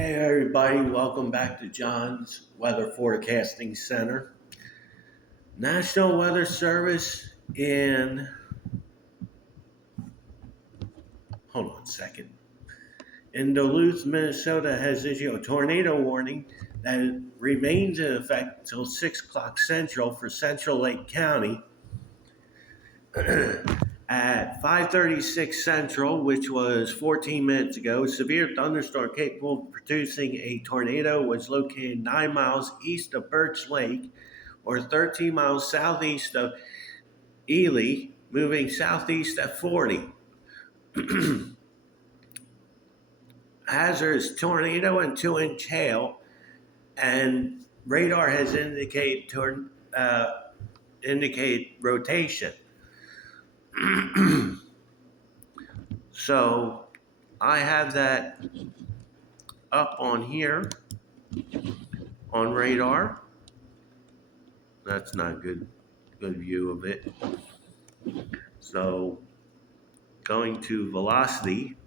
Hey everybody, welcome back to John's Weather Forecasting Center. National Weather Service hold on a second, in Duluth, Minnesota has issued a tornado warning that remains in effect until 6 o'clock Central for Central Lake County. At 5:36 Central, which was 14 minutes ago, a severe thunderstorm capable of producing a tornado was located 9 miles east of Birch Lake or 13 miles southeast of Ely, moving southeast at 40. Hazardous tornado and 2-inch hail, and radar has indicate rotation. So I have that up on here on radar. That's not good view of it. So going to velocity,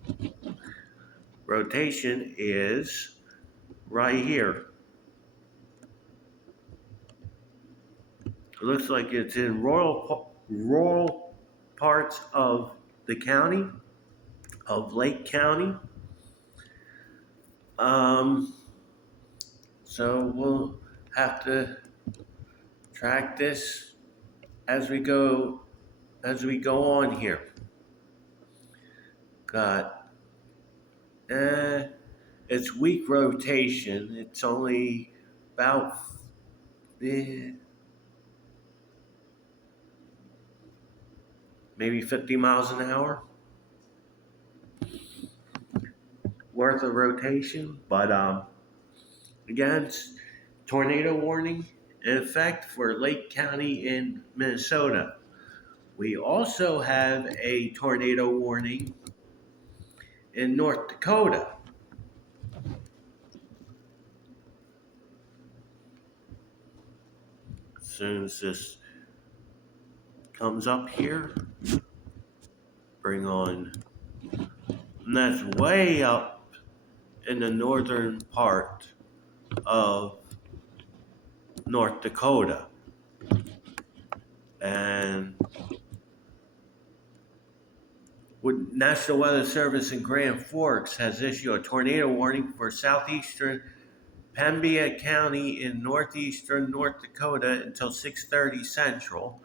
rotation is right here. It looks like it's in rural parts of the county, of Lake County. So we'll have to track this as we go on here. Got it's weak rotation. It's only about maybe 50 miles an hour worth of rotation. But again, it's tornado warning in effect for Lake County in Minnesota. We also have a tornado warning in North Dakota. As soon as this comes up here, bring on, and that's way up in the northern part of North Dakota. And National Weather Service in Grand Forks has issued a tornado warning for southeastern Pembina County in northeastern North Dakota until 6:30 Central.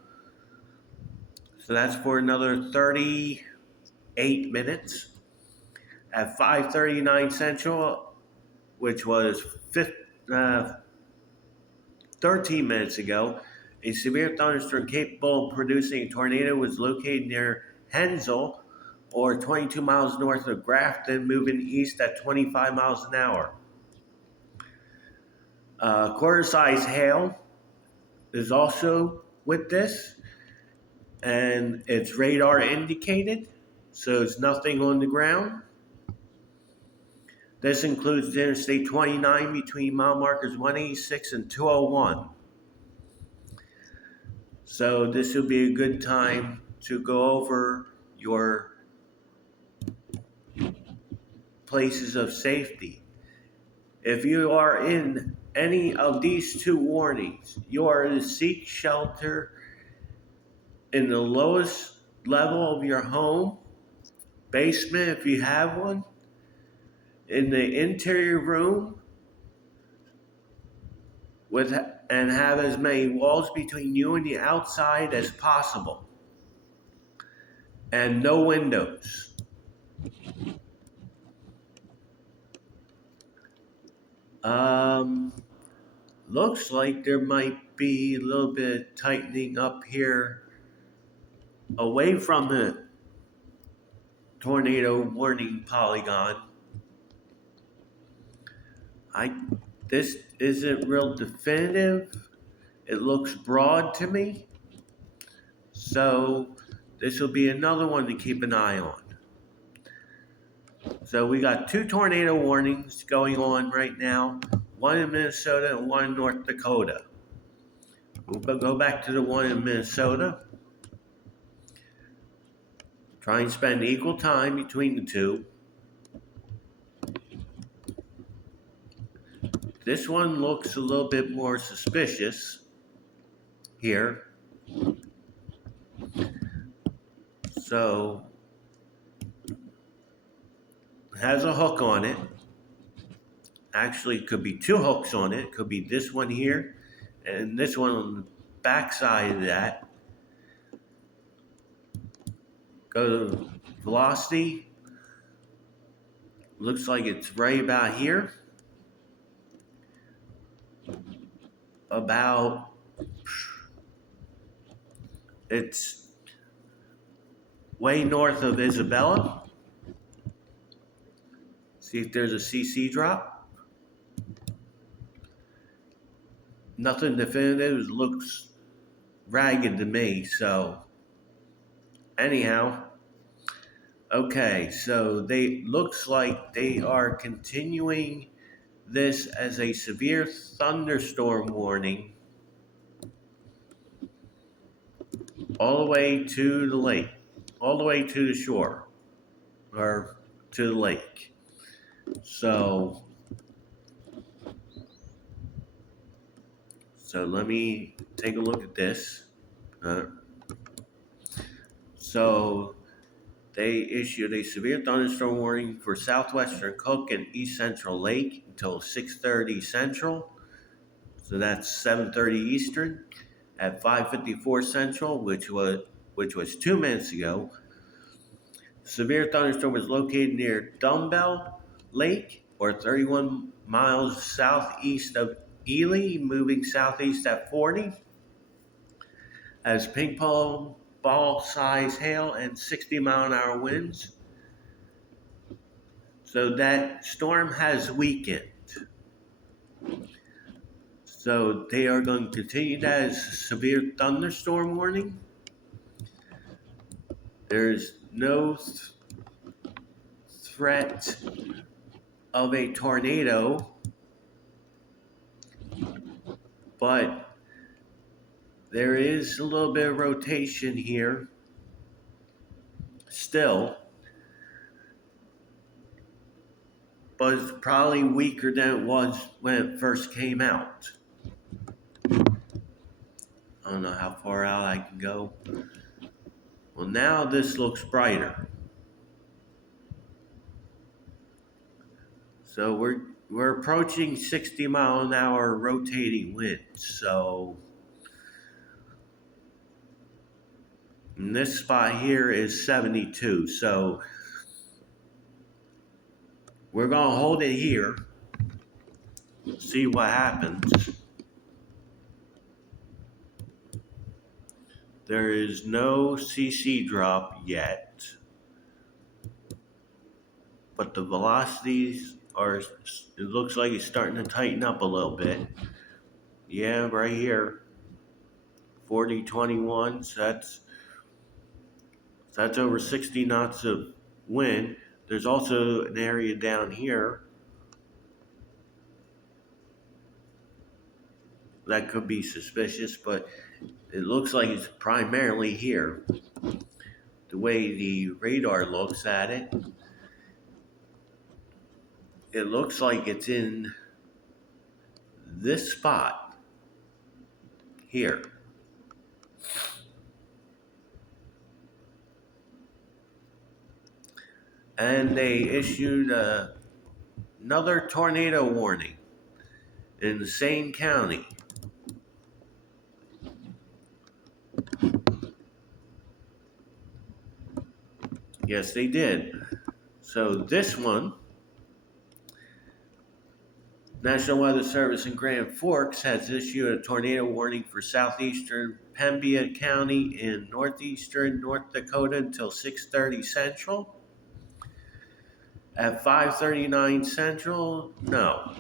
So that's for another 38 minutes. At 5:39 Central, which was 13 minutes ago, a severe thunderstorm capable of producing a tornado was located near Hensel, or 22 miles north of Grafton, moving east at 25 miles an hour. Quarter-size hail is also with this, and it's radar indicated, so it's nothing on the ground. This includes Interstate 29 between mile markers 186 and 201. So this would be a good time to go over your places of safety. If you are in any of these two warnings, you are to seek shelter in the lowest level of your home, basement if you have one, in the interior room, and have as many walls between you and the outside as possible, and no windows. Looks like there might be a little bit of tightening up here away from the tornado warning polygon. This isn't real definitive. It looks broad to me. So this will be another one to keep an eye on. So we got two tornado warnings going on right now, one in Minnesota and one in North Dakota. We'll go back to the one in Minnesota. Try and spend equal time between the two. This one looks a little bit more suspicious here. So, it has a hook on it. Actually, it could be two hooks on it. It could be this one here and this one on the back side of that. Go to velocity. Looks like it's right about here. It's way north of Isabella. See if there's a CC drop. Nothing definitive. It looks ragged to me. So anyhow, okay. So looks like they are continuing this as a severe thunderstorm warning all the way to the lake, all the way to the shore, or to the lake. So let me take a look at this. So they issued a severe thunderstorm warning for southwestern Cook and east central Lake until 6:30 Central. So that's 7:30 Eastern. At 5:54 Central, which was 2 minutes ago, severe thunderstorm was located near Dumbbell Lake, or 31 miles southeast of Ely, moving southeast at 40, as ping pong ball size hail and 60-mile-an-hour winds. So that storm has weakened. So they are going to continue that as a severe thunderstorm warning. There's no threat of a tornado, but there is a little bit of rotation here still, but it's probably weaker than it was when it first came out. I don't know how far out I can go. Well, now this looks brighter. So we're approaching 60-mile-an-hour rotating winds. So and this spot here is 72. So we're going to hold it here, see what happens. There is no CC drop yet, but the velocities it looks like it's starting to tighten up a little bit. Yeah, right here, 40-21, so that's over 60 knots of wind. There's also an area down here that could be suspicious, but it looks like it's primarily here. The way the radar looks at it, it looks like it's in this spot here. And they issued another tornado warning in the same county. Yes, they did. So this one, National Weather Service in Grand Forks has issued a tornado warning for southeastern Pembina County in northeastern North Dakota until 6:30 Central. At 5:39 Central, no,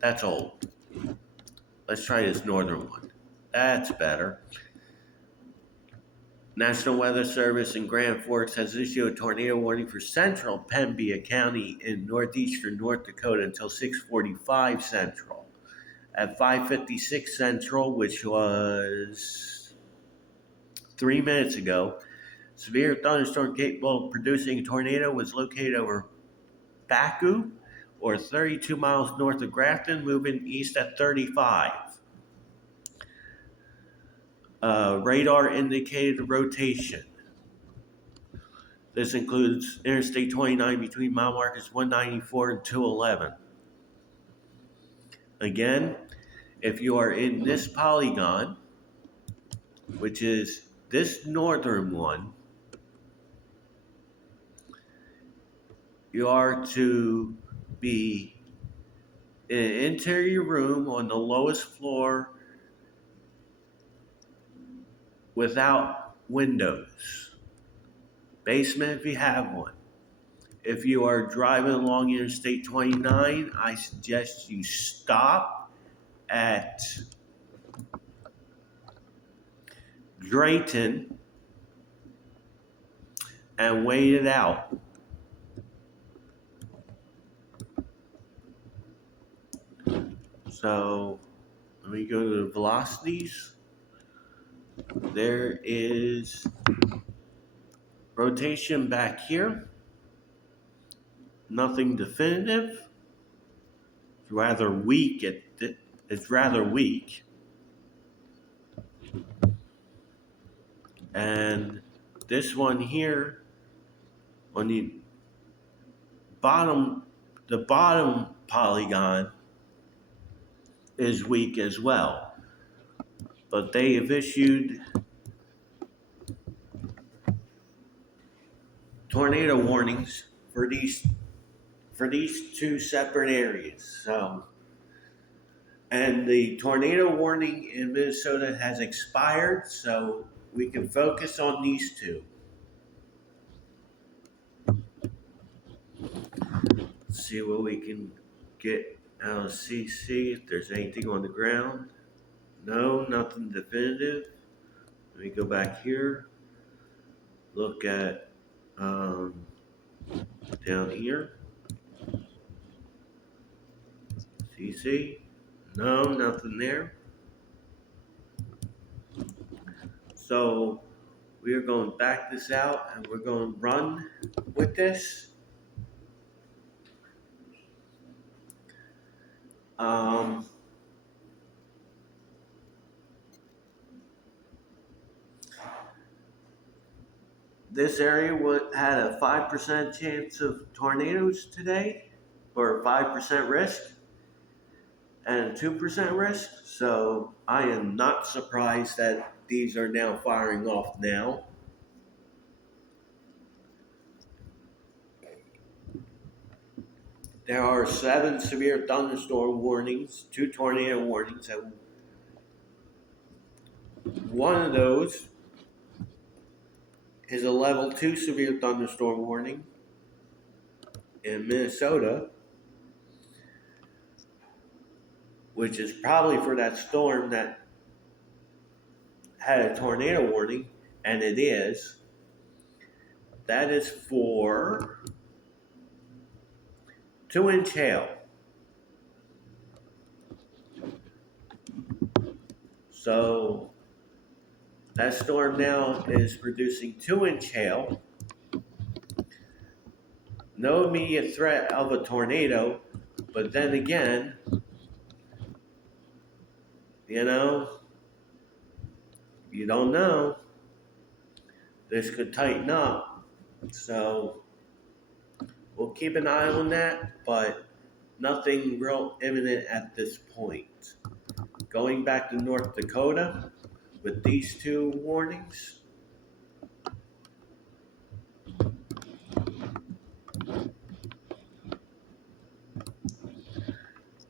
that's old. Let's try this northern one. That's better. National Weather Service in Grand Forks has issued a tornado warning for central Pembina County in northeastern North Dakota until 6:45 Central. At 5:56 Central, which was 3 minutes ago, severe thunderstorm capable of producing a tornado was located over Baku, or 32 miles north of Grafton, moving east at 35. Radar indicated rotation. This includes Interstate 29 between mile markers 194 and 211. Again, if you are in this polygon, which is this northern one, you are to be in an interior room on the lowest floor without windows. Basement if you have one. If you are driving along Interstate 29, I suggest you stop at Drayton and wait it out. So let me go to the velocities. There is rotation back here. Nothing definitive. It's rather weak. It's rather weak. And this one here on the bottom polygon is weak as well. But they have issued tornado warnings for these two separate areas. So, and the tornado warning in Minnesota has expired, so we can focus on these two. Let's see what we can get out of CC, if there's anything on the ground. No, nothing definitive. Let me go back here. Look at down here. CC. No, nothing there. So we are going to back this out and we're going to run with this. This area had a 5% chance of tornadoes today, or 5% risk, and 2% risk. So I am not surprised that these are now firing off now. There are 7 severe thunderstorm warnings, 2 tornado warnings, and one of those is a level 2 severe thunderstorm warning in Minnesota, which is probably for that storm that had a tornado warning, and it is. That is for 2-inch hail. So that storm now is producing 2-inch hail. No immediate threat of a tornado, but then again, you don't know. This could tighten up. So we'll keep an eye on that, but nothing real imminent at this point. Going back to North Dakota with these 2 warnings.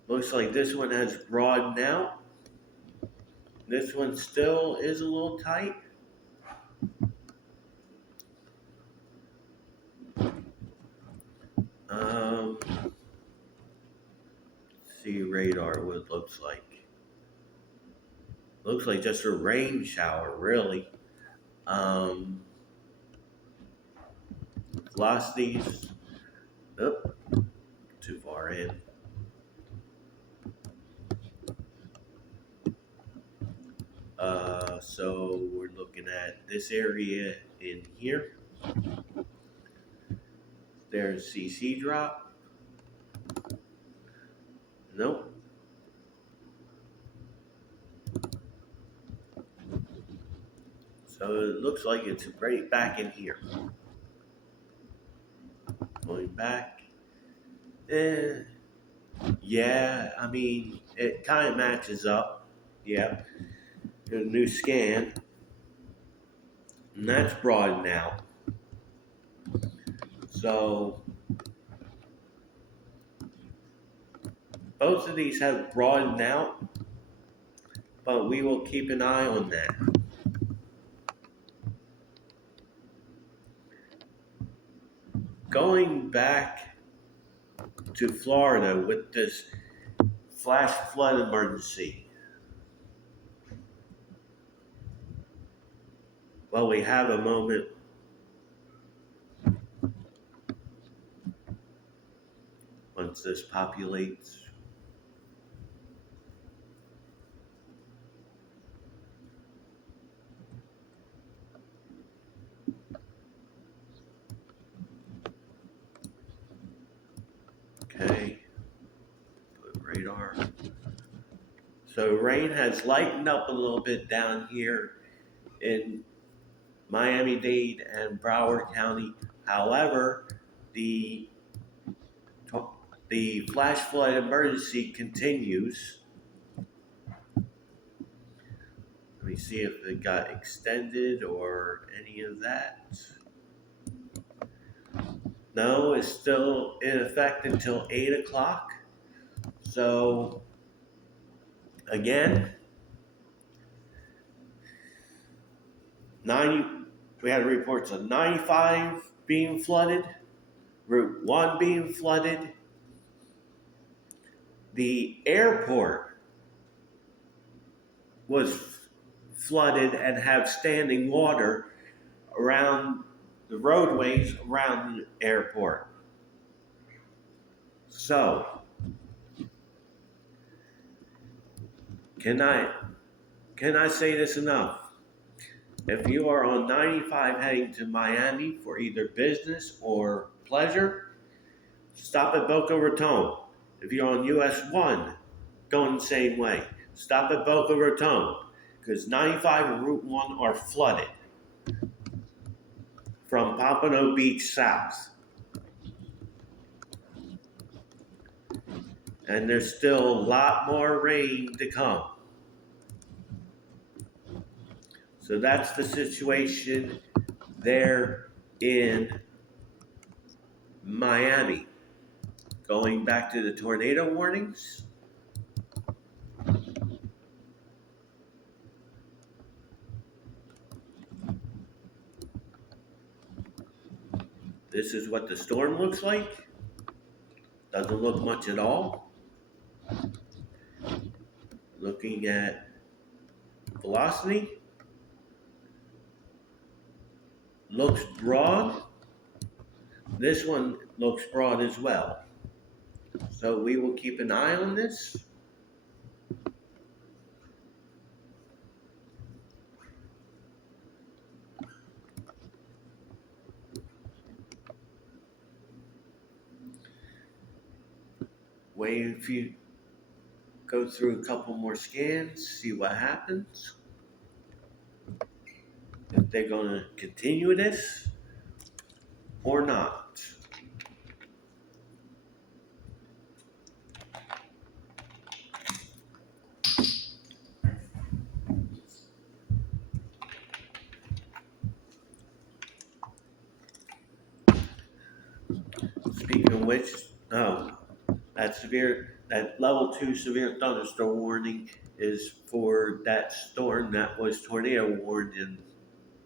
Looks like this one has broadened out. This one still is a little tight. See radar what it looks like. Looks like just a rain shower, really. Velocities. Oh, too far in. So we're looking at this area in here. There's CC drop. Nope. So it looks like it's right back in here. Going back. Eh, yeah, I mean, it kind of matches up. Yeah. A new scan. And that's broadened out. So both of these have broadened out, but we will keep an eye on that. Going back to Florida with this flash flood emergency. Well, we have a moment. Once this populates. Okay. Put radar. So rain has lightened up a little bit down here in Miami-Dade and Broward County. However, the flash flood emergency continues. Let me see if it got extended or any of that. No, it's still in effect until 8 o'clock. So, again, we had reports of 95 being flooded, Route 1 being flooded. The airport was flooded and have standing water around the roadways around the airport. So, can I say this enough? If you are on 95 heading to Miami for either business or pleasure, stop at Boca Raton. If you're on US 1, going the same way. Stop at Boca Raton, because 95 and Route 1 are flooded from Pompano Beach south. And there's still a lot more rain to come. So that's the situation there in Miami. Going back to the tornado warnings. This is what the storm looks like. Doesn't look much at all. Looking at velocity. Looks broad. This one looks broad as well. So we will keep an eye on this. Wait if you go through a couple more scans, see what happens. If they're going to continue this or not. Speaking of which, that level 2 severe thunderstorm warning is for that storm that was tornado warned in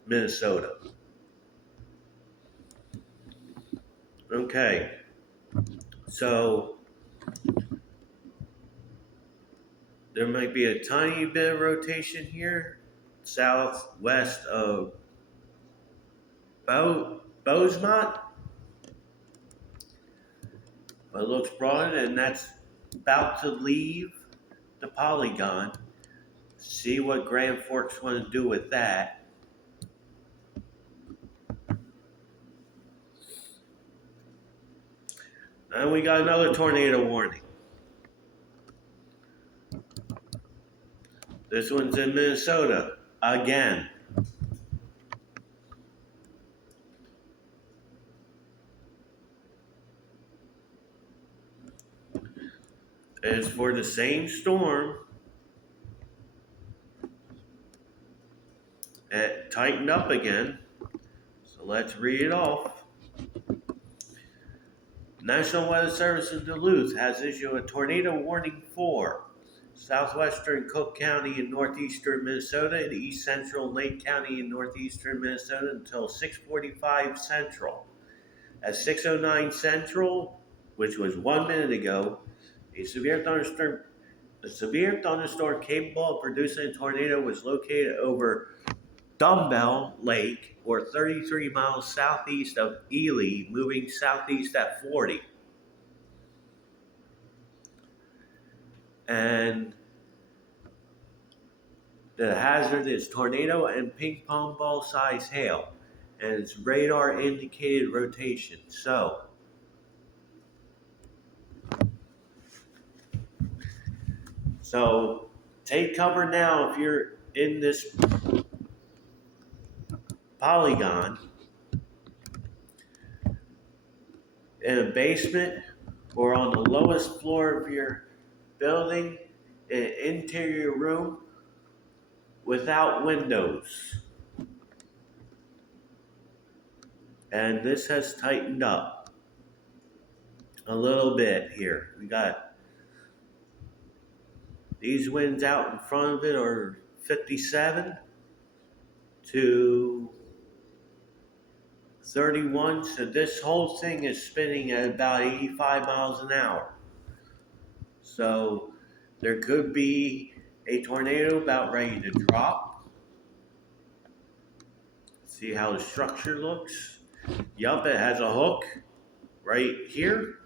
Minnesota. Okay, so there might be a tiny bit of rotation here, southwest of Bozeman. But it looks broad, and that's about to leave the polygon. See what Grand Forks want to do with that. And we got another tornado warning. This one's in Minnesota again. It's for the same storm. It tightened up again. So let's read it off. National Weather Service in Duluth has issued a tornado warning for southwestern Cook County in northeastern Minnesota and east central Lake County in northeastern Minnesota until 6:45 Central. At 6:09 Central, which was 1 minute ago, a severe thunderstorm capable of producing a tornado was located over Dumbbell Lake, or 33 miles southeast of Ely, moving southeast at 40. And the hazard is tornado and ping pong ball size hail, and it's radar indicated rotation. So take cover now if you're in this polygon in a basement or on the lowest floor of your building, in an interior room without windows. And this has tightened up a little bit here. We got these winds out in front of it are 57 to 31. So this whole thing is spinning at about 85 miles an hour. So there could be a tornado about ready to drop. See how the structure looks. Yup, it has a hook right here.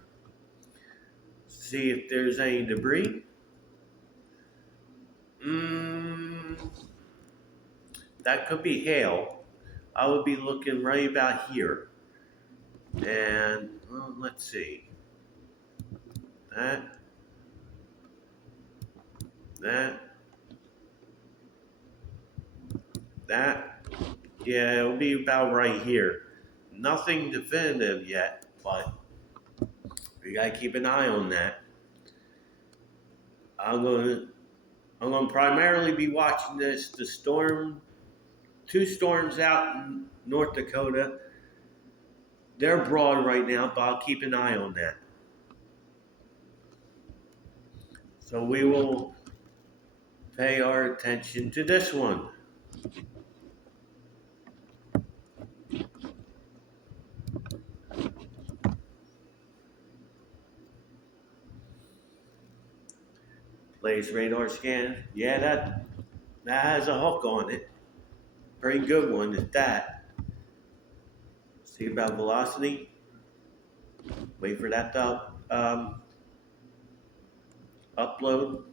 See if there's any debris. That could be hail. I would be looking right about here. And well, let's see. That. Yeah, it'll be about right here. Nothing definitive yet, but we gotta keep an eye on that. I'm gonna primarily be watching the storm, two storms out in North Dakota. They're broad right now, but I'll keep an eye on that. So we will pay our attention to this one. Plays radar scan. Yeah, that has a hook on it. Pretty good one at that. See about velocity. Wait for that to upload.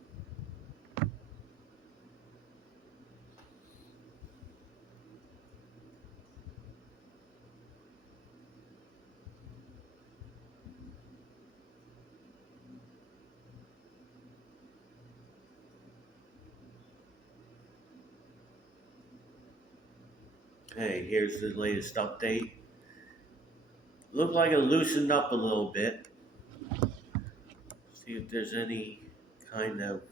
Hey, here's the latest update. Looked like it loosened up a little bit. See if there's any kind of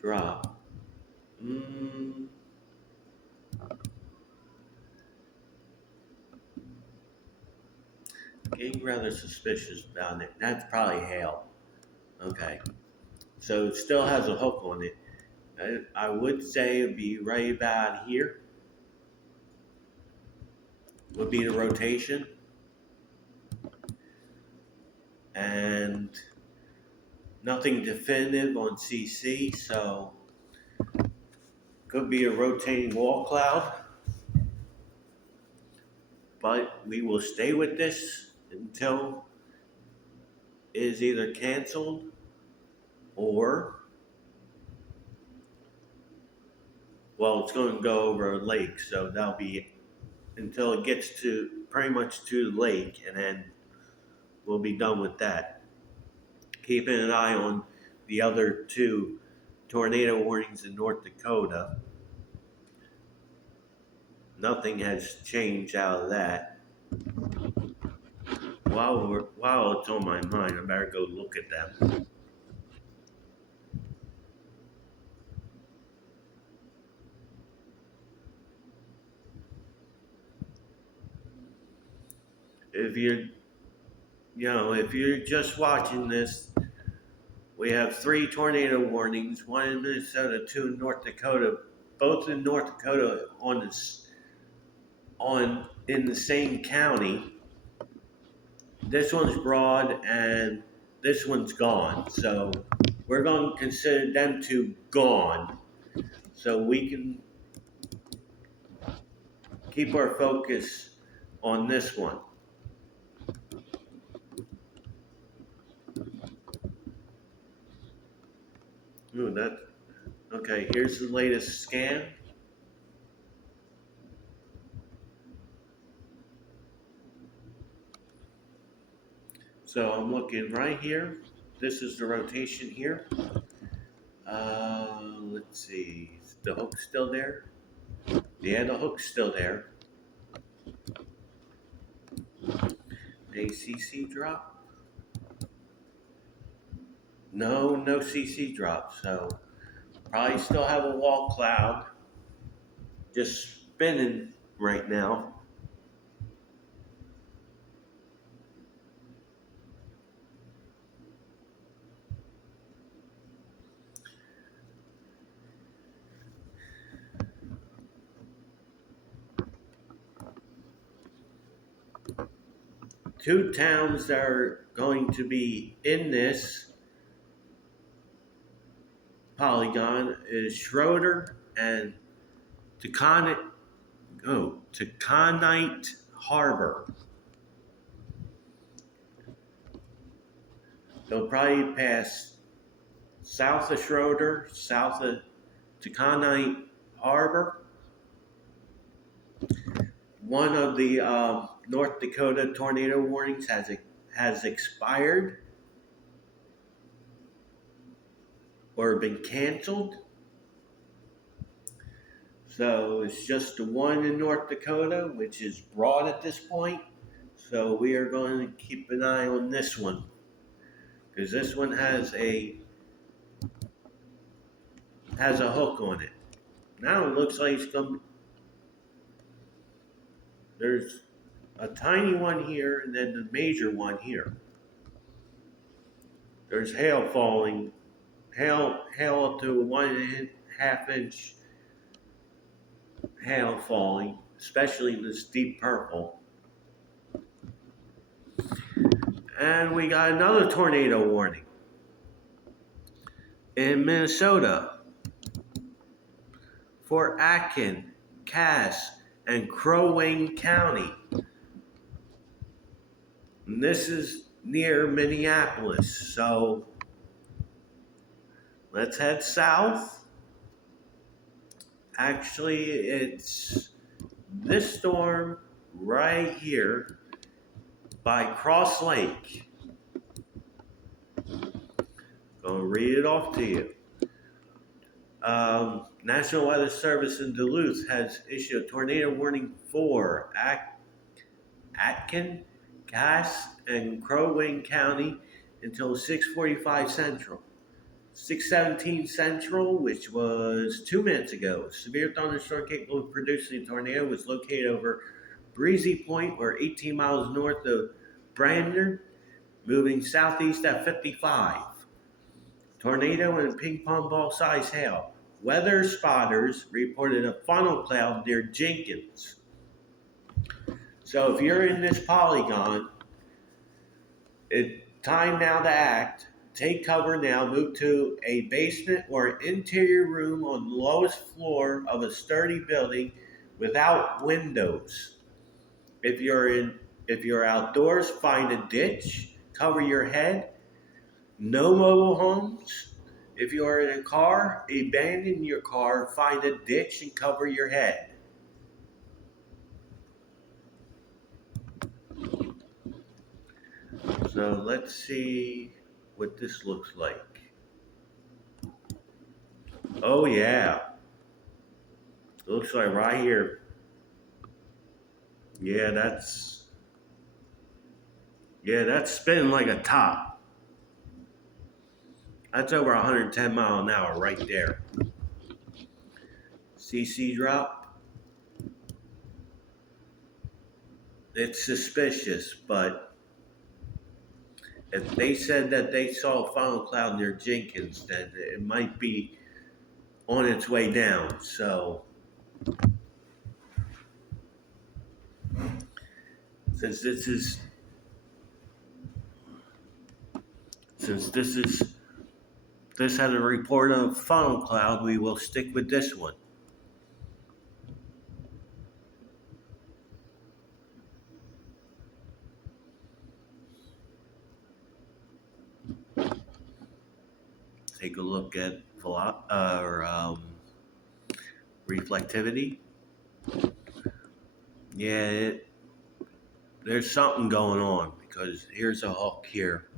drop. Getting rather suspicious about it. That's probably hail. Okay. So it still has a hook on it. I would say it'd be right about here. Would be the rotation. And nothing definitive on CC, so could be a rotating wall cloud. But we will stay with this until it is either canceled or, well, it's going to go over a lake, so that'll be until it gets to pretty much to the lake, and then we'll be done with that. Keeping an eye on the other two tornado warnings in North Dakota. Nothing has changed out of that. While it's on my mind, I better go look at them. If if you're just watching this, we have 3 tornado warnings: one in Minnesota, 2 in North Dakota. Both in North Dakota on in the same county. This one's Broad and this one's gone. So we're going to consider them two gone, so we can keep our focus on this one. Ooh, okay. Here's the latest scan. So I'm looking right here. This is the rotation here. Let's see. Is the hook still there? Yeah, the hook's still there. ACC drop? No CC drop. So probably still have a wall cloud just spinning right now. Two towns that are going to be in this polygon is Schroeder and Taconite Harbor. They'll probably pass south of Schroeder, south of Taconite Harbor. One of the North Dakota tornado warnings has expired or been canceled. So it's just the one in North Dakota, which is Broad at this point. So we are going to keep an eye on this one, because this one has a hook on it. Now it looks like it's going to there's a tiny one here and then the major one here. There's hail falling, hail up to 1.5 inch hail falling, especially in this deep purple. And we got another tornado warning in Minnesota for Aitkin, Cass, and Crow Wing County. And this is near Minneapolis, so let's head south. Actually, it's this storm right here by Cross Lake. Gonna read it off to you. National Weather Service in Duluth has issued a tornado warning for Aitkin, Cass, and Crow Wing County until 6:45 Central. 6:17 Central, which was 2 minutes ago. A severe thunderstorm capable of producing a tornado was located over Breezy Point, or 18 miles north of Brandon, moving southeast at 55. Tornado and ping pong ball size hail. Weather spotters reported a funnel cloud near Jenkins. So if you're in this polygon, it's time now to act. Take cover now. Move to a basement or interior room on the lowest floor of a sturdy building without windows. If you're outdoors, find a ditch. Cover your head. No mobile homes. If you are in a car, abandon your car, find a ditch, and cover your head. So let's see what this looks like. Oh yeah, looks like right here. Yeah, that's spinning like a top. That's over 110 mile an hour right there. CC drop. It's suspicious, but if they said that they saw a funnel cloud near Jenkins, then it might be on its way down. So since this is since this has a report of funnel cloud, we will stick with this one. Take a look at reflectivity. Yeah, there's something going on because here's a hook here.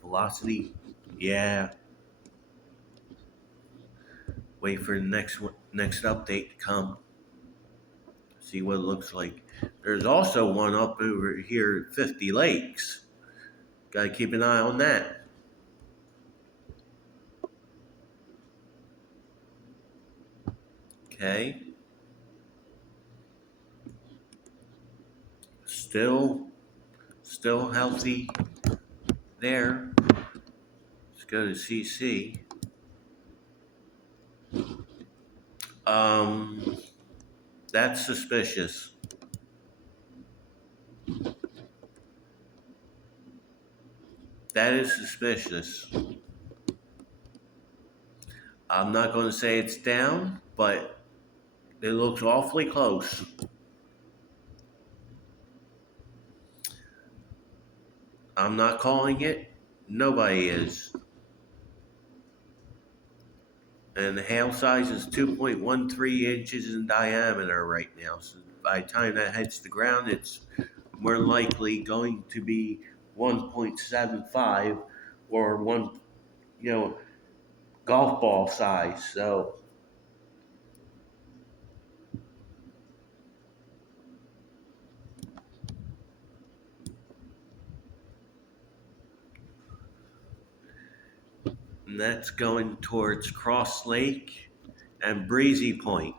Velocity. Yeah. Wait for the next update to come. See what it looks like. There's also one up over here at 50 Lakes. Got to keep an eye on that. Okay. Still healthy there. Let's go to CC. Um, that's suspicious. That is suspicious. I'm not going to say it's down, but it looks awfully close. I'm not calling it. Nobody is. And the hail size is 2.13 inches in diameter right now. So by the time that hits the ground, it's more likely going to be 1.75 or one, golf ball size. So and that's going towards Cross Lake and Breezy Point.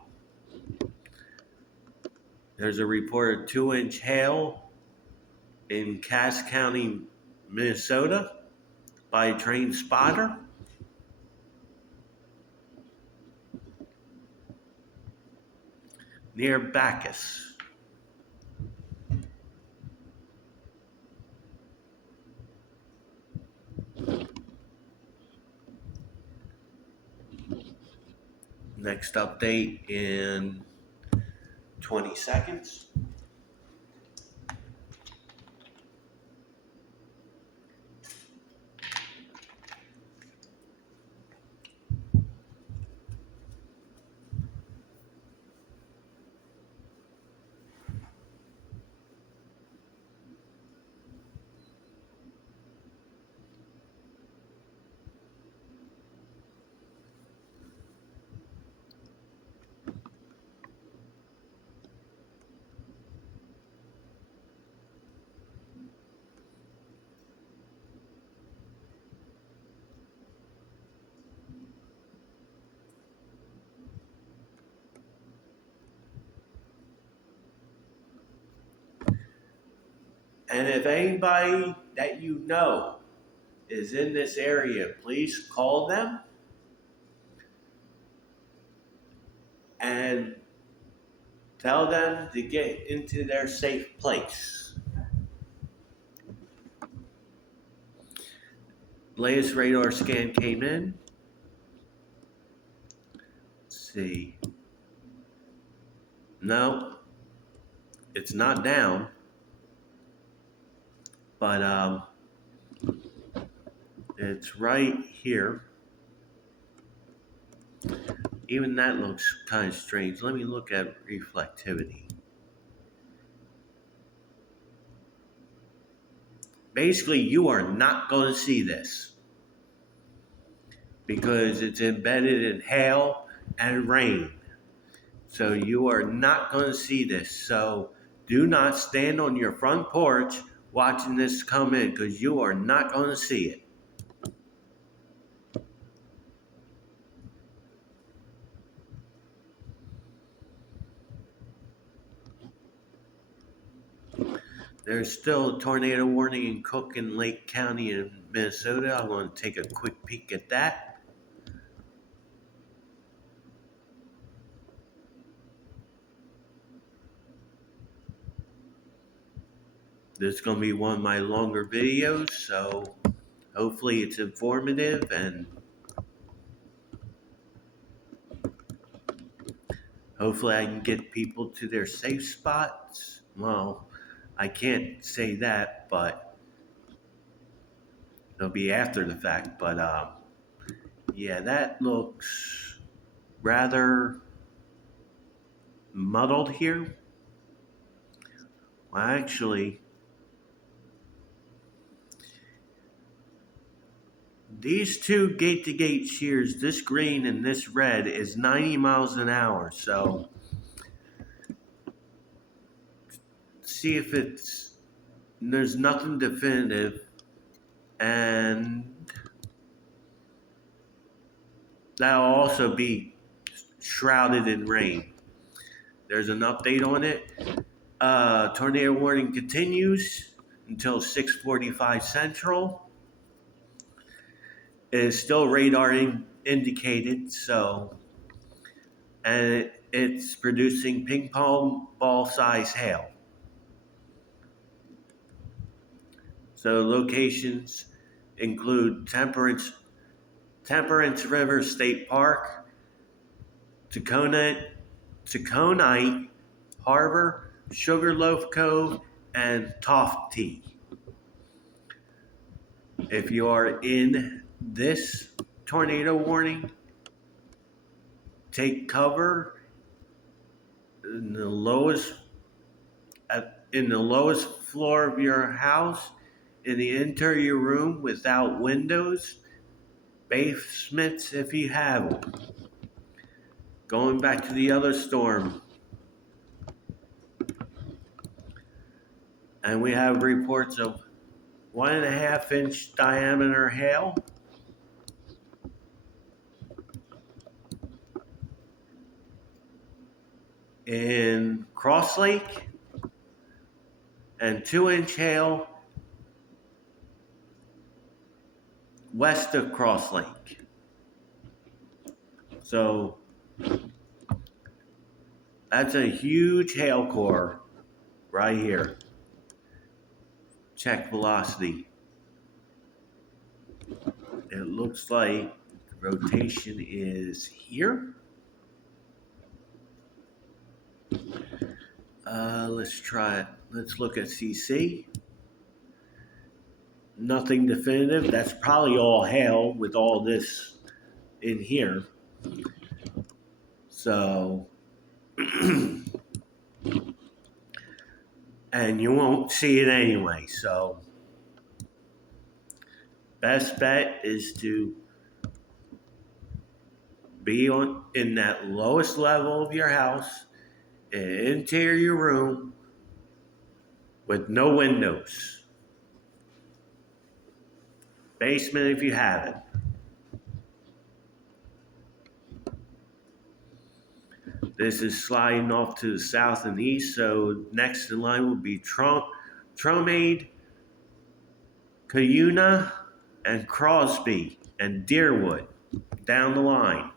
There's a reported 2-inch hail in Cass County, Minnesota by a train spotter. Near Bacchus. Next update in 20 seconds. And if anybody that you know is in this area, please call them and tell them to get into their safe place. Latest radar scan came in. Let's see. No, it's not down, but it's right here. Even that looks kind of strange. Let me look at reflectivity. basically you are not going to see this because it's embedded in hail and rain. So you are not going to see this. So do not stand on your front porch watching this come in because you are not going to see it. There's still a tornado warning in Cook and Lake County in Minnesota. I'm going to take a quick peek at that. This is going to be one of my longer videos, so hopefully it's informative and hopefully I can get people to their safe spots. Well, I can't say that, but it'll be after the fact. But yeah, that looks rather muddled here. Well, actually, these two gate-to-gate shears, this green and this red, is 90 miles an hour. So see if there's nothing definitive, and that'll also be shrouded in rain. There's an update on it. Tornado warning continues until 6:45 Central. It is still radar indicated, so, and it's producing ping pong ball size hail. So locations include Temperance River State Park, Taconite Harbor, Sugarloaf Cove, and Tofty. If you are in this tornado warning, take cover in the lowest floor of your house, in the interior room without windows, basements if you have them. Going back to the other storm, and we have reports of 1.5-inch diameter hail. In Cross Lake, and 2-inch hail west of Cross Lake. So that's a huge hail core right here. Check velocity. It looks like rotation is here. Let's try it. Let's look at CC. Nothing definitive. That's probably all hail with all this in here. So, and you won't see it anyway. So, best bet is to be in that lowest level of your house, in an interior room with no windows. Basement if you have it. This is sliding off to the south and east, so next in line will be Tromade, Cuyuna, and Crosby, and Deerwood down the line.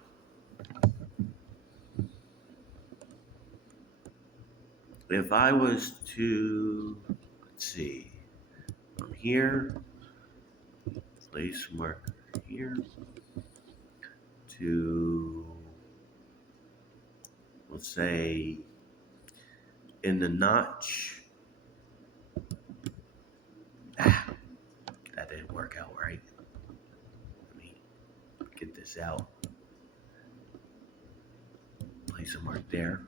If I was to, let's see, from here, place marker here, to, let's say, in the notch. That didn't work out right. Let me get this out. Place a mark there.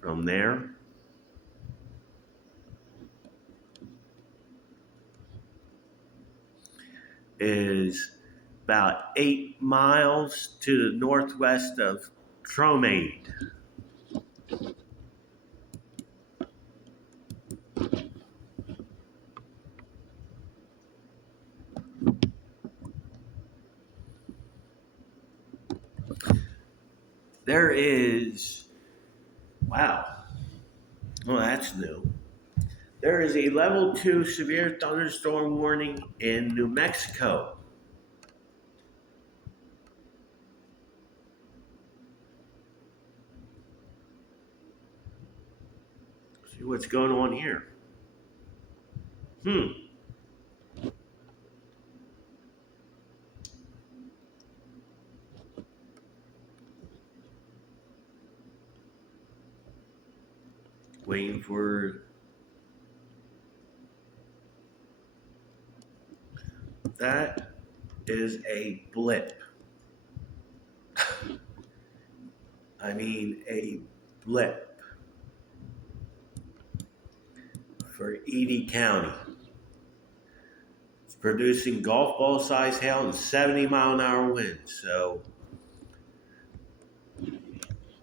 From there, is about 8 miles to the northwest of Tromade. There is, wow, well, that's new. There is a level 2 severe thunderstorm warning in New Mexico. See what's going on here. Waiting for that is a blip. I mean, a blip for Edie County. It's producing golf ball size hail and 70-mile-an-hour winds. So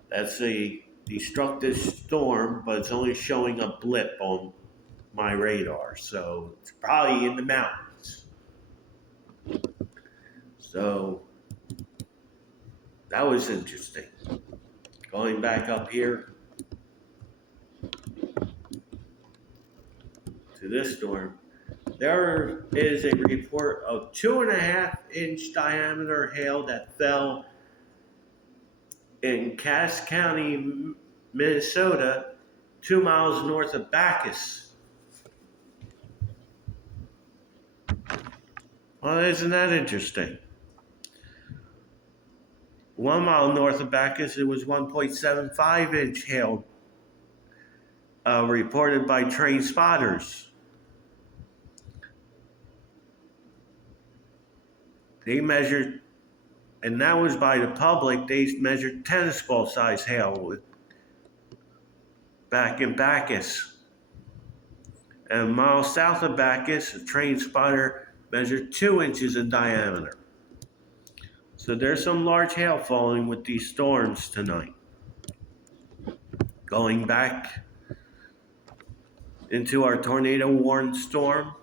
that's a destructive storm, but it's only showing a blip on my radar. So it's probably in the mountains. So that was interesting. Going back up here to this storm, there is a report of 2.5-inch diameter hail that fell in Cass County, Minnesota, 2 miles north of Bacchus. Well, isn't that interesting? 1 mile north of Bacchus, it was 1.75-inch hail reported by trained spotters. They measured, and that was by the public, they measured tennis ball size hail back in Bacchus. And a mile south of Bacchus, a trained spotter measured 2 inches in diameter. So there's some large hail falling with these storms tonight. Going back into our tornado warned storm.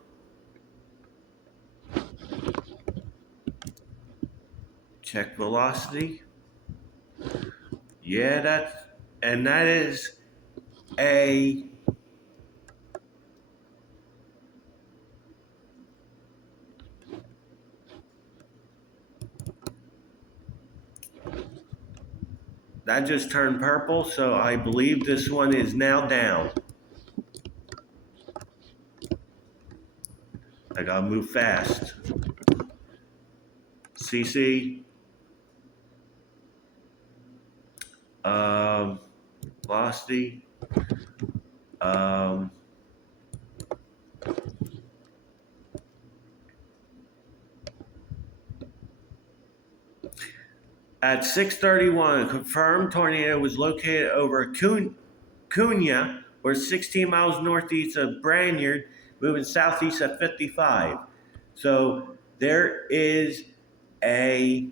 Check velocity. Yeah, that is a that just turned purple, so I believe this one is now down. I gotta move fast. CC. Velocity. At 6:31, a confirmed tornado was located over Cunha, or 16 miles northeast of Brainerd, moving southeast at 55. So there is a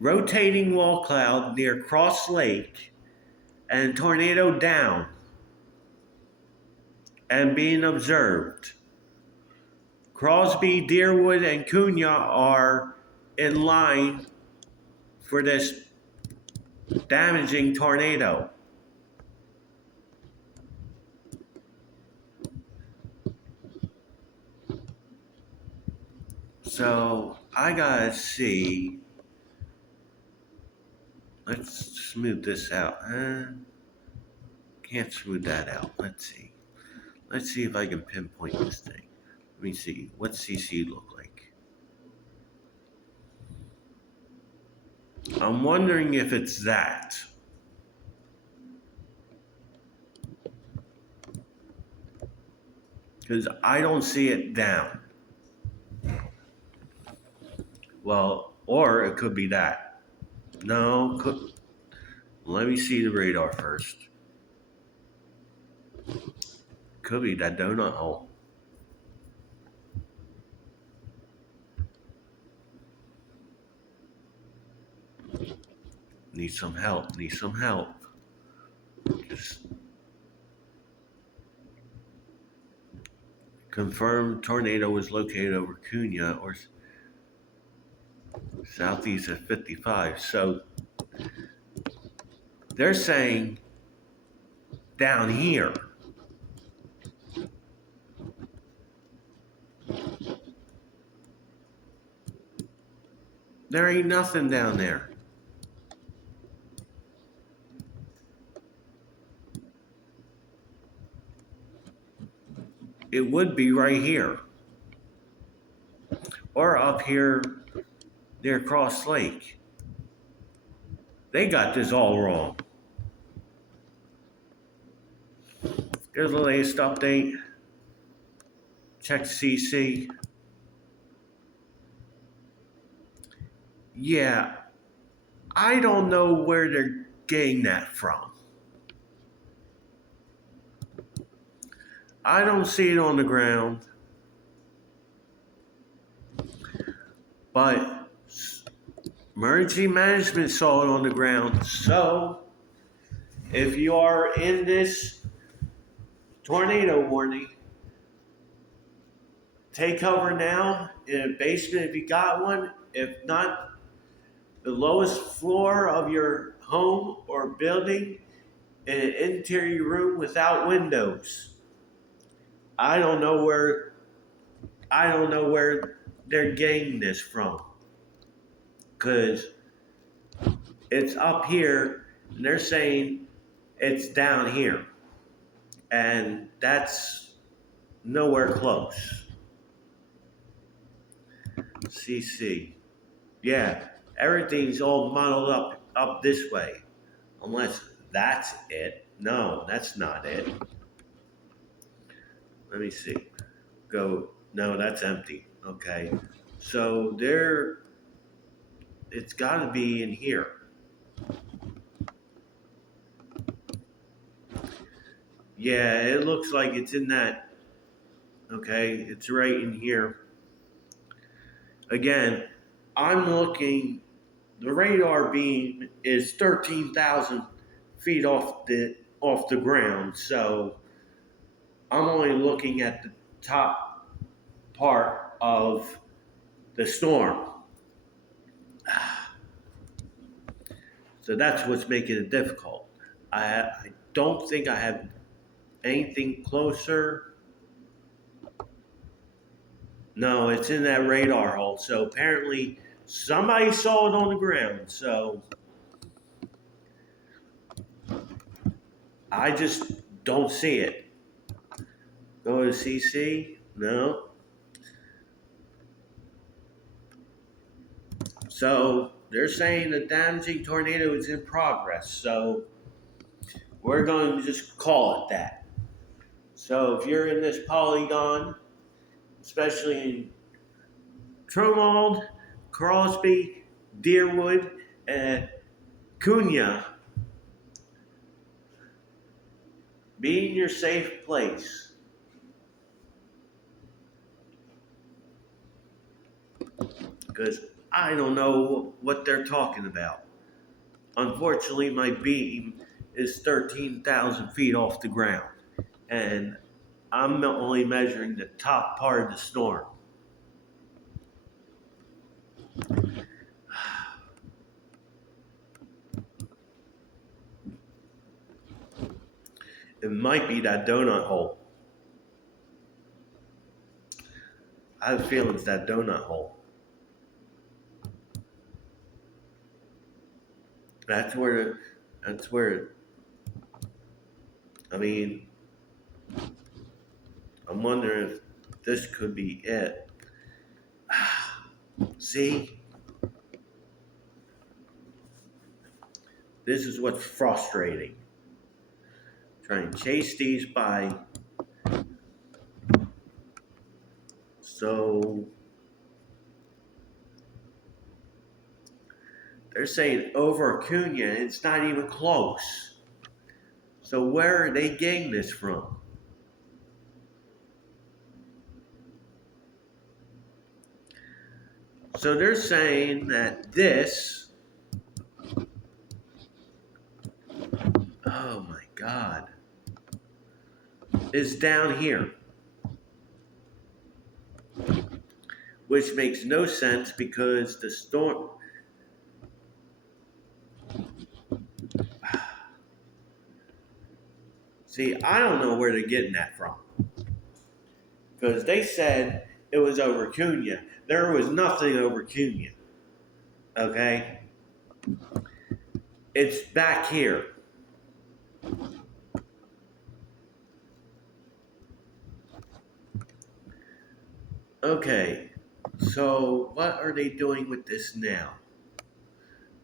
rotating wall cloud near Cross Lake and tornado down and being observed. Crosby, Deerwood, and Cunha are in line for this damaging tornado. So I gotta see. Let's smooth this out. Can't smooth that out. Let's see. Let's see if I can pinpoint this thing. Let me see. What's CC look like? I'm wondering if it's that. Because I don't see it down. Well, or it could be that. No, let me see the radar first. Could be that donut hole. Need some help. Need some help. Just confirmed tornado was located over Cunha or southeast of 55. So they're saying down here. There ain't nothing down there. It would be right here. Or up here near Cross Lake. They got this all wrong. Here's the latest update. Check CC. Yeah, I don't know where they're getting that from. I don't see it on the ground. But emergency management saw it on the ground. So, if you are in this tornado warning, take cover now in a basement if you got one. If not, the lowest floor of your home or building in an interior room without windows. I don't know where they're getting this from. Cause it's up here and they're saying it's down here. And that's nowhere close. CC. Yeah, everything's all muddled up this way. Unless that's it. No, that's not it. Let me see. Go. No, that's empty. Okay. So it's got to be in here. Yeah, it looks like it's in that. Okay, it's right in here. Again, I'm looking. The radar beam is 13,000 feet off the ground, so I'm only looking at the top part of the storm. So that's what's making it difficult. I don't think I have anything closer. No, it's in that radar hole. So apparently somebody saw it on the ground. So I just don't see it. Go to CC? No. So they're saying the damaging tornado is in progress. So we're going to just call it that. So if you're in this polygon, especially in Trumald, Crosby, Deerwood, and Cunha, be in your safe place. Because I don't know what they're talking about. Unfortunately, my beam is 13,000 feet off the ground. And I'm only measuring the top part of the storm. It might be that donut hole. I have a feeling it's that donut hole. That's where, I mean, I'm wondering if this could be it. See? This is what's frustrating. Try and chase these by. So they're saying over Cunha, it's not even close. So where are they getting this from? So they're saying that this oh my God, is down here, which makes no sense because the storm. See, I don't know where they're getting that from because they said it was over Cunha. There was nothing over Cunha. Okay, it's back here. Okay, so what are they doing with this now?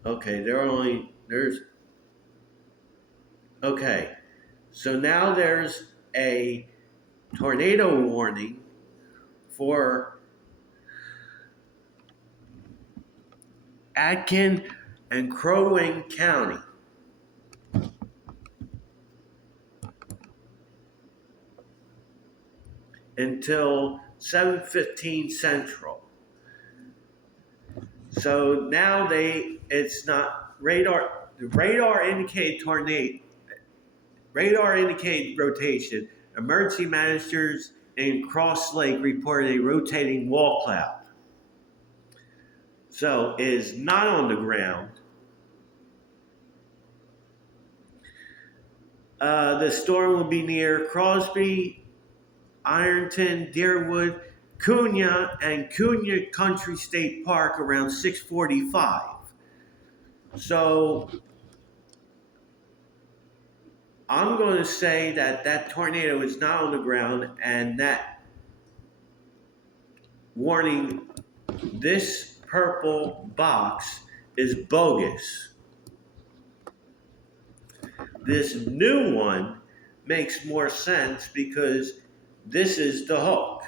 Okay, there's okay. So now there's a tornado warning for Atkin and Crow Wing County until 7:15 Central. So now it's not radar. The radar indicated tornado. Radar indicated rotation. Emergency managers in Cross Lake reported a rotating wall cloud. So it is not on the ground. The storm will be near Crosby, Ironton, Deerwood, Cunha, and Cunha Country State Park around 6:45. So I'm going to say that that tornado is not on the ground and that warning, this purple box, is bogus. This new one makes more sense because this is the hook.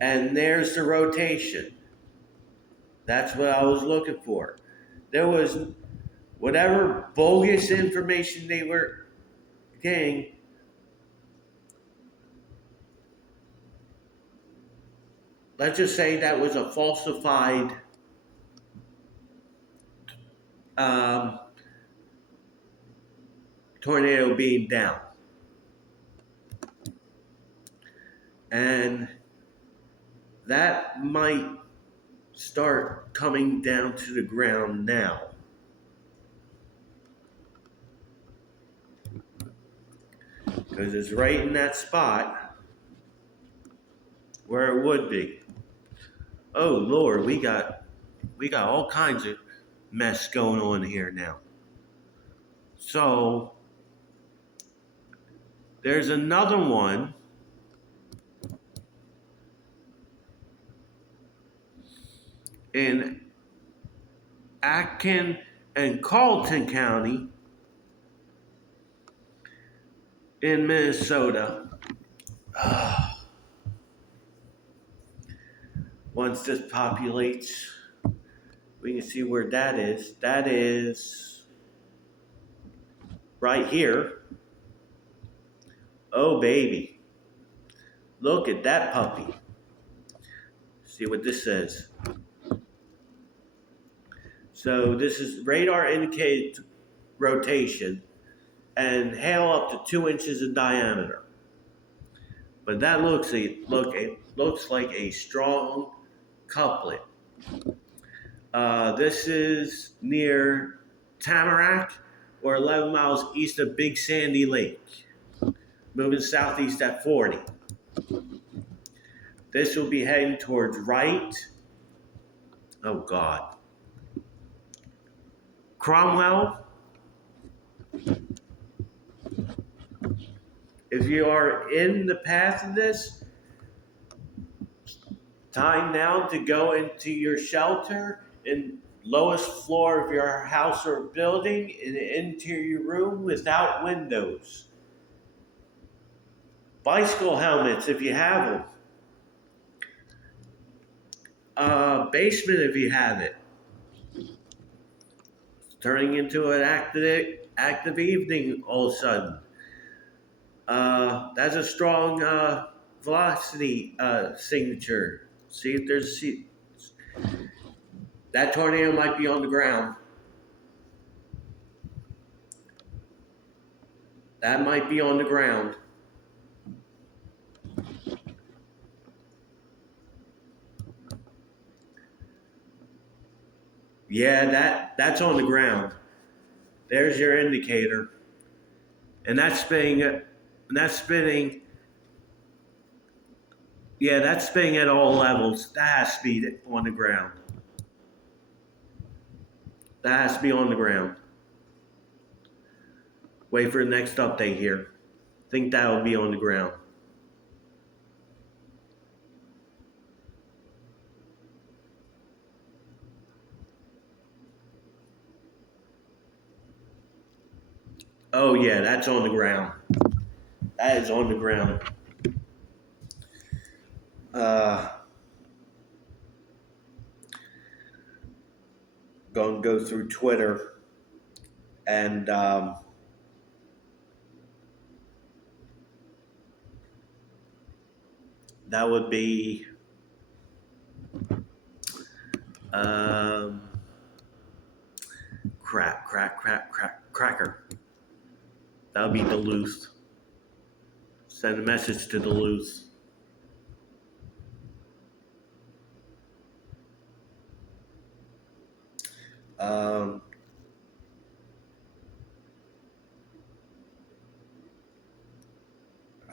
And there's the rotation. That's what I was looking for. There was whatever bogus information they were getting. Let's just say that was a falsified tornado being down. And that might start coming down to the ground now. Because it's right in that spot where it would be. Oh Lord, we got all kinds of mess going on here now. So there's another one in Atkin and Carleton County in Minnesota. Once this populates, we can see where that is. That is right here. Oh, baby. Look at that puppy. See what this says. So this is radar indicated rotation and hail up to 2 inches in diameter. But that looks like a strong couplet. This is near Tamarack, or 11 miles east of Big Sandy Lake, moving southeast at 40. This will be heading towards right. Oh God. Cromwell. If you are in the path of this, time now to go into your shelter in lowest floor of your house or building in an interior room without windows. Bicycle helmets if you have them. Basement if you have it. It's turning into an active evening all of a sudden. That's a strong velocity signature. See if there's That tornado might be on the ground. That might be on the ground. Yeah, that's on the ground. There's your indicator. And that's spinning. Yeah, that's spinning at all levels. That has to be on the ground. That has to be on the ground. Wait for the next update here. Think that'll be on the ground. Oh yeah, that's on the ground. That is on the ground. Going to go through Twitter and that would be cracker. That would be Duluth. Send a message to Duluth. Um,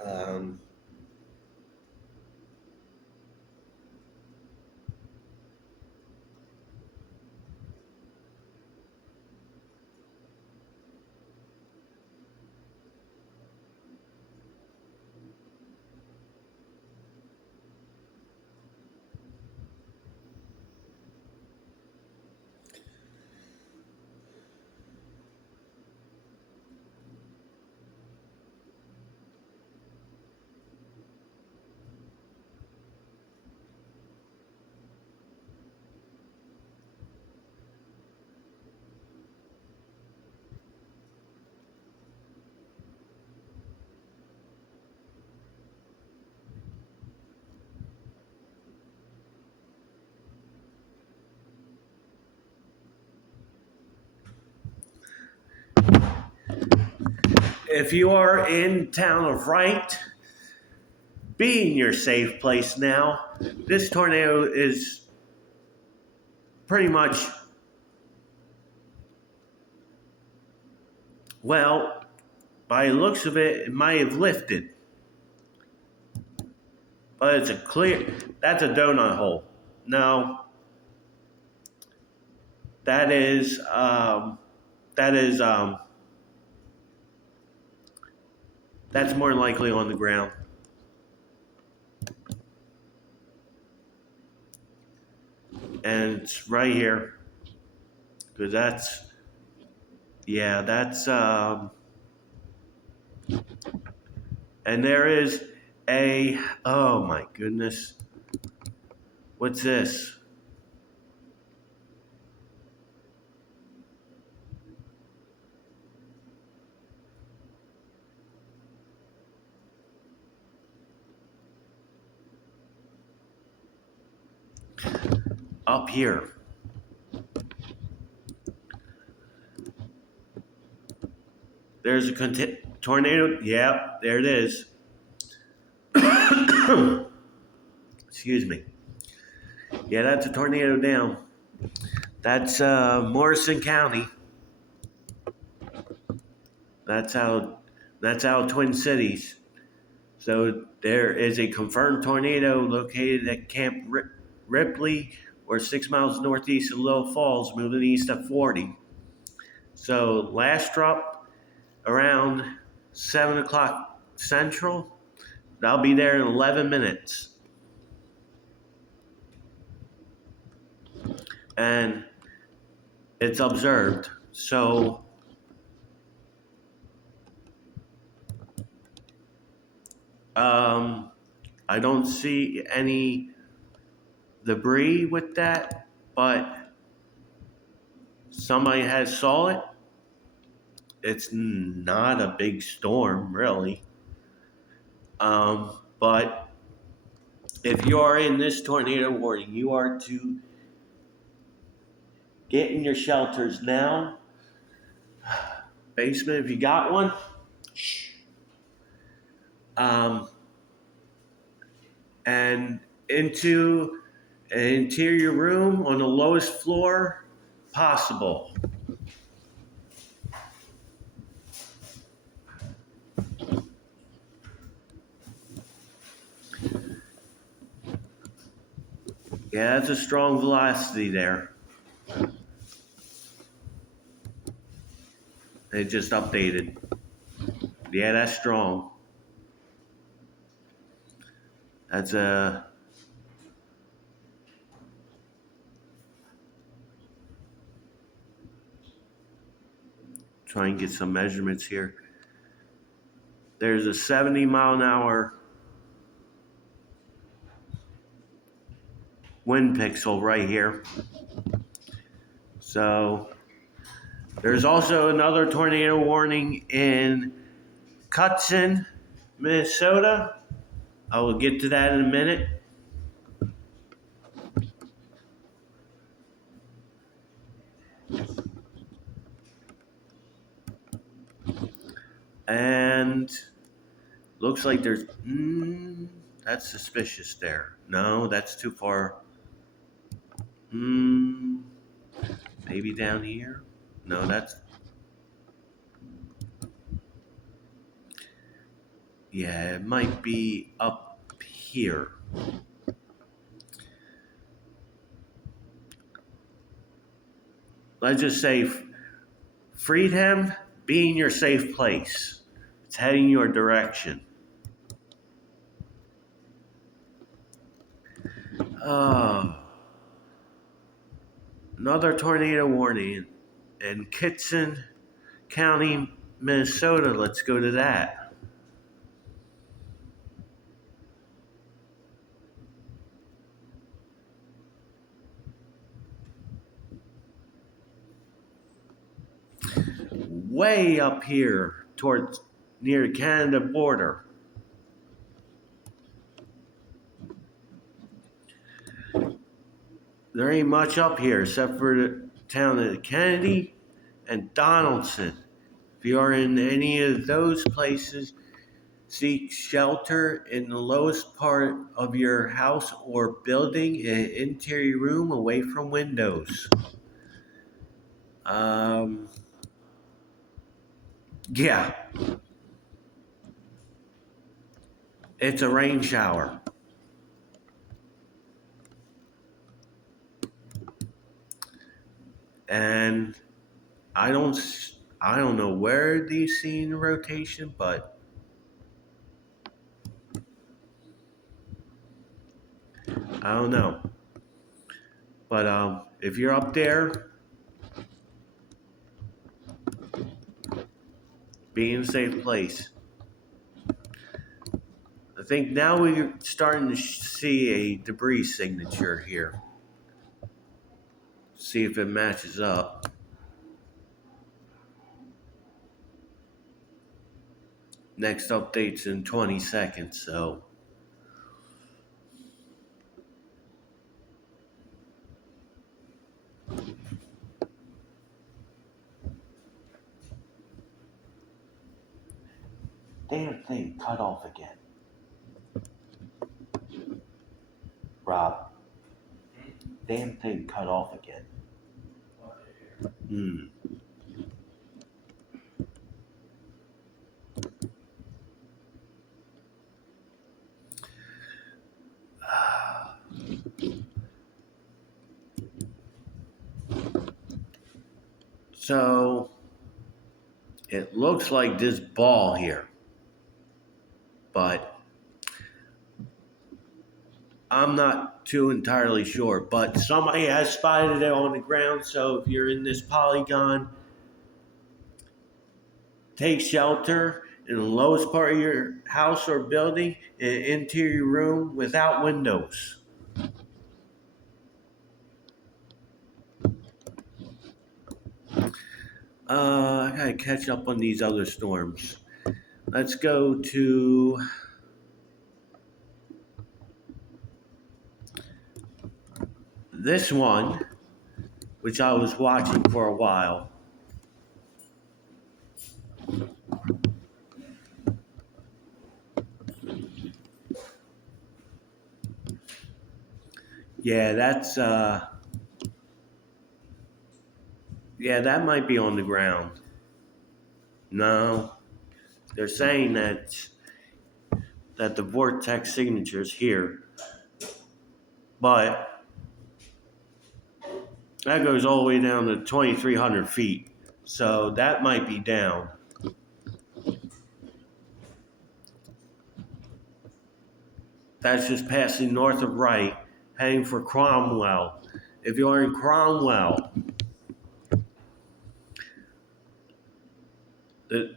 um, if you are in town of Wright, be in your safe place now. This tornado is pretty much, well, by the looks of it, it might have lifted. But it's that's a donut hole. No, that is, that's more likely on the ground. And it's right here. Because that's, and there is oh my goodness. What's this? Up here. There's a tornado. Yeah, there it is. Excuse me. Yeah, that's a tornado down. That's Morrison County. That's out Twin Cities. So there is a confirmed tornado located at Camp Ripley, or 6 miles northeast of Little Falls, moving east at 40. So last drop around 7 o'clock Central. I'll be there in 11 minutes. And it's observed. So I don't see any debris with that, but somebody has saw it. It's not a big storm, really. But if you are in this tornado warning, you are to Get in your shelters now. Basement, if you got one. Um, and into an interior room on the lowest floor possible. Yeah, that's a strong velocity there. They just updated. Yeah, that's strong. That's a try and get some measurements here. There's a 70-mile-an-hour wind pixel right here. So there's also another tornado warning in Cutson, Minnesota. I will get to that in a minute. And looks like there's that's suspicious there. No, that's too far. Maybe down here. No, that's yeah. It might be up here. Let's just say Freedom being your safe place. It's heading your direction. Another tornado warning in Kitson County, Minnesota. Let's go to that. Way up here towards near the Canada border. There ain't much up here except for the town of Kennedy and Donaldson. If you are in any of those places, seek shelter in the lowest part of your house or building in an interior room away from windows. Yeah. It's a rain shower. And I don't know where these see in rotation, but I don't know. But if you're up there, be in a safe place. I think now we're starting to see a debris signature here. See if it matches up. Next update's in 20 seconds, so. Damn thing cut off again. Rob. Damn thing cut off again. So it looks like this ball here, but I'm not too entirely sure. But somebody has spotted it on the ground, so if you're in this polygon, take shelter in the lowest part of your house or building in an interior room without windows. I gotta catch up on these other storms. Let's go to this one which I was watching for a while. Yeah, that might be on the ground. No, they're saying that the vortex signature is here, but that goes all the way down to 2,300 feet. So that might be down. That's just passing north of Wright, heading for Cromwell. If you're in Cromwell, the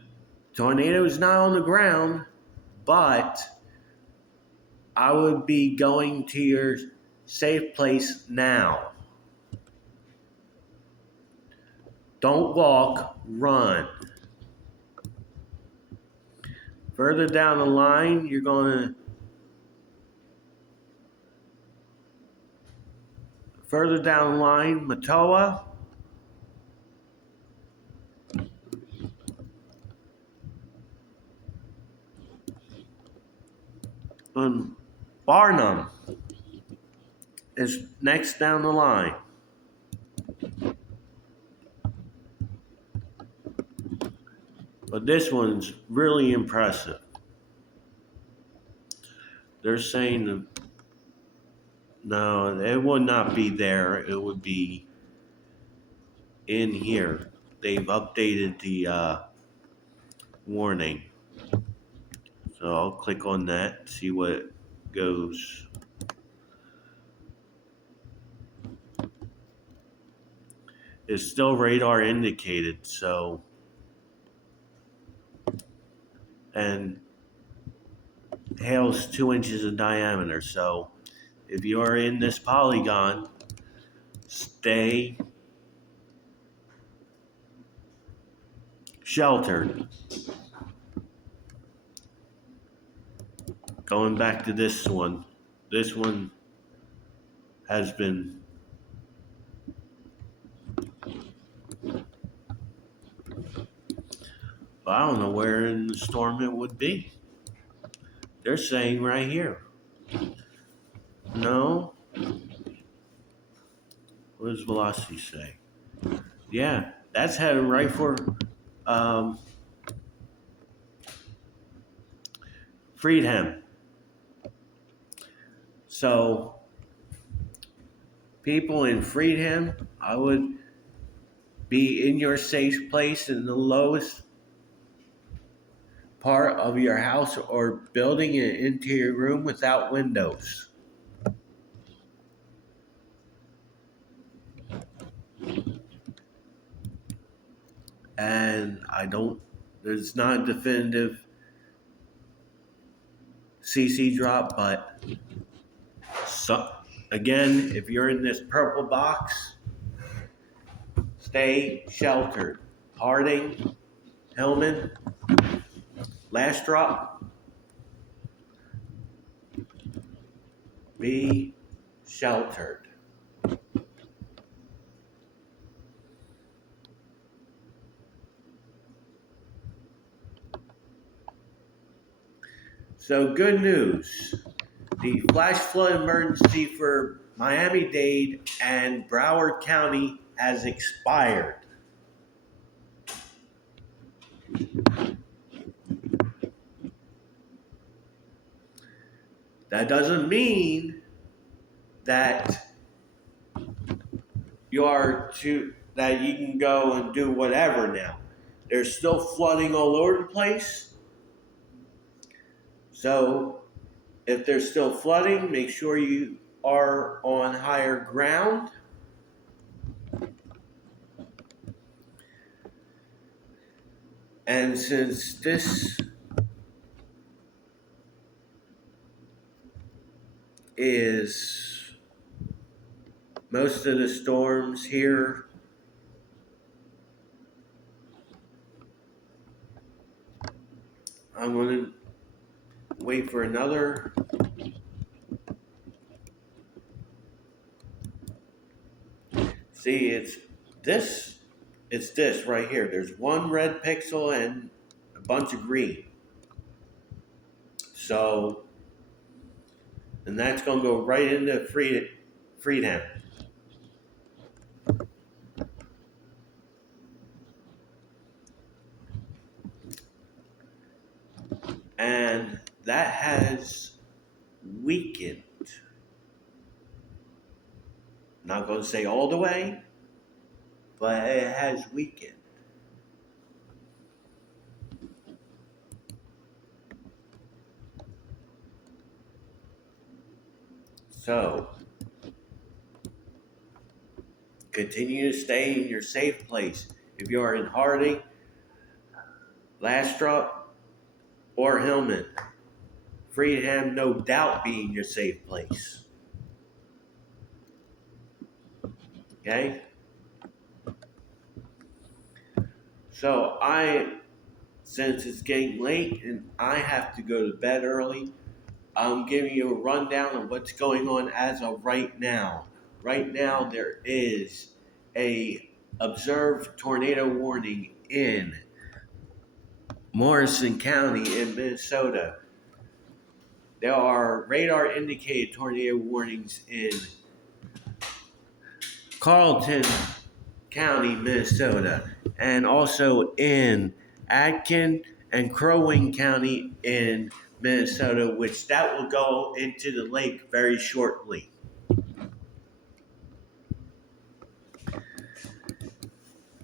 tornado is not on the ground, but I would be going to your safe place now. Don't walk, run. Further down the line, you're going to Matoa, and Barnum is next down the line. But this one's really impressive. They're saying no, it would not be there. It would be in here. They've updated the warning. So I'll click on that, see what it goes. It's still radar indicated, so, and hail's 2 inches in diameter. So if you are in this polygon, stay sheltered. Going back to this one has been I don't know where in the storm it would be. They're saying right here. No. What does velocity say? Yeah, that's heading right for Freedom. So, people in Freedom, I would be in your safe place in the lowest part of your house or building and into your room without windows. And there's not a definitive CC drop, but again, if you're in this purple box, stay sheltered. Harding, Hillman, last drop, be sheltered. So good news. The flash flood emergency for Miami-Dade and Broward County has expired. That doesn't mean that you can go and do whatever now. There's still flooding all over the place. So if there's still flooding, make sure you are on higher ground. And since this is most of the storms here, I'm going to wait for another. See, it's This is this right here. There's one red pixel and a bunch of green. So, and that's going to go right into Freedom. And that has weakened. Not going to say all the way, but it has weakened. So, continue to stay in your safe place. If you are in Harding, Lastrop, or Hillman, Freedom no doubt being your safe place. Okay? So since it's getting late and I have to go to bed early, I'm giving you a rundown of what's going on as of right now. Right now, there is a observed tornado warning in Morrison County in Minnesota. There are radar indicated tornado warnings in Carleton County, Minnesota, and also in Atkin and Crow Wing County in Minnesota, which that will go into the lake very shortly.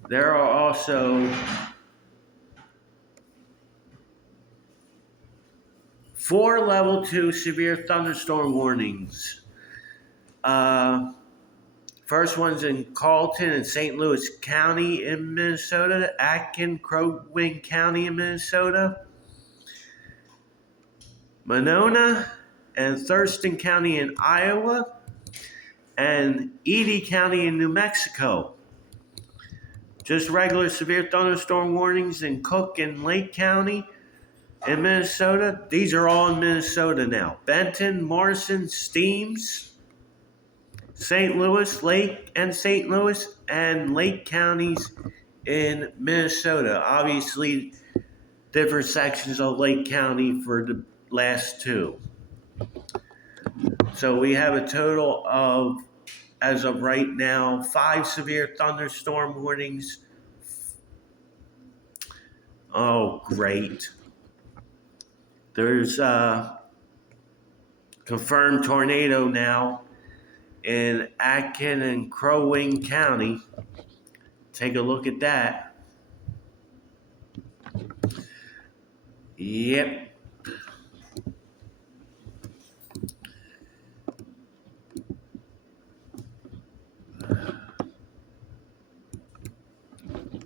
There are also 4 level 2 severe thunderstorm warnings. First one's in Carleton and St. Louis County in Minnesota, Atkin, Crow Wing County in Minnesota, Monona and Thurston County in Iowa, and Edie County in New Mexico. Just regular severe thunderstorm warnings in Cook and Lake County in Minnesota. These are all in Minnesota now. Benton, Morrison, Steams, St. Louis, Lake and St. Louis, and Lake counties in Minnesota. Obviously, different sections of Lake County for the last 2. So we have a total of, as of right now, 5 severe thunderstorm warnings. Oh, great. There's a confirmed tornado now in Atkin and Crow Wing County. Take a look at that. Yep.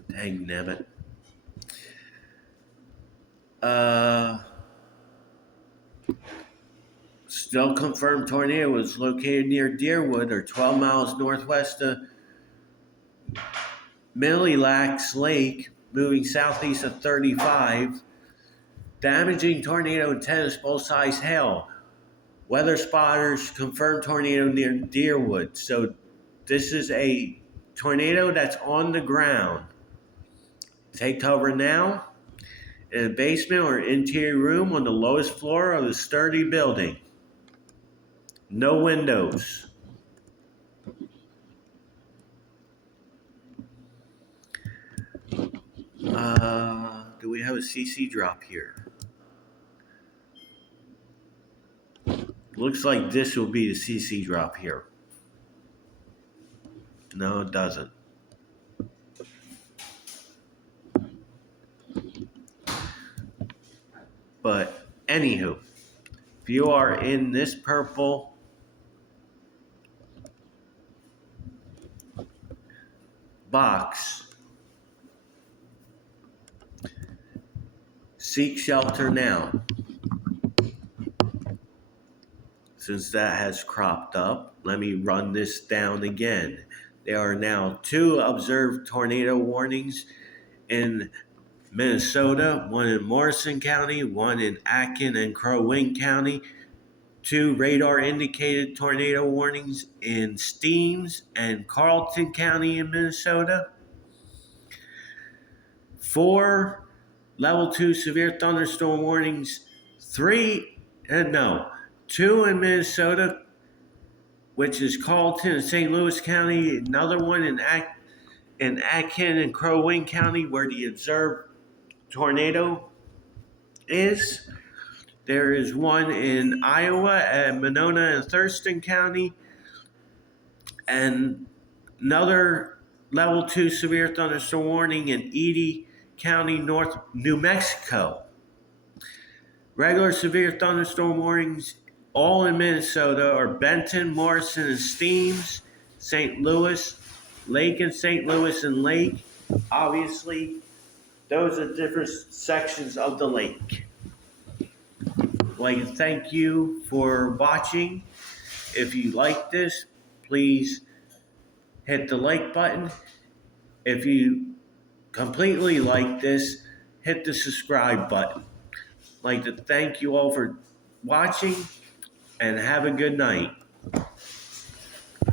Dang nabbit. Still confirmed tornado was located near Deerwood, or 12 miles northwest of Mille Lacs Lake, moving southeast of 35. Damaging tornado and tennis both size hail. Weather spotters confirmed tornado near Deerwood. So this is a tornado that's on the ground. Take cover now in a basement or interior room on the lowest floor of the sturdy building. No windows. Do we have a CC drop here? Looks like this will be the CC drop here. No, it doesn't. But anywho, if you are in this purple box, seek shelter now. Since that has cropped up, let me run this down again. There are now 2 observed tornado warnings in Minnesota, one in Morrison County, one in Atkin and Crow Wing County. 2 radar indicated tornado warnings in Steens and Carlton County in Minnesota. 4 level 2 severe thunderstorm warnings, 2 in Minnesota, which is Carlton and St. Louis County, another one in Atkin and Crow Wing County where the observed tornado is. There is one in Iowa at Monona and Thurston County, and another level 2 severe thunderstorm warning in Edie County, New Mexico. Regular severe thunderstorm warnings all in Minnesota are Benton, Morrison, and Steens, St. Louis, Lake and St. Louis and Lake. Obviously, those are different sections of the lake. I'd like to thank you for watching. If you like this, please hit the like button. If you completely like this, hit the subscribe button. I'd like to thank you all for watching and have a good night.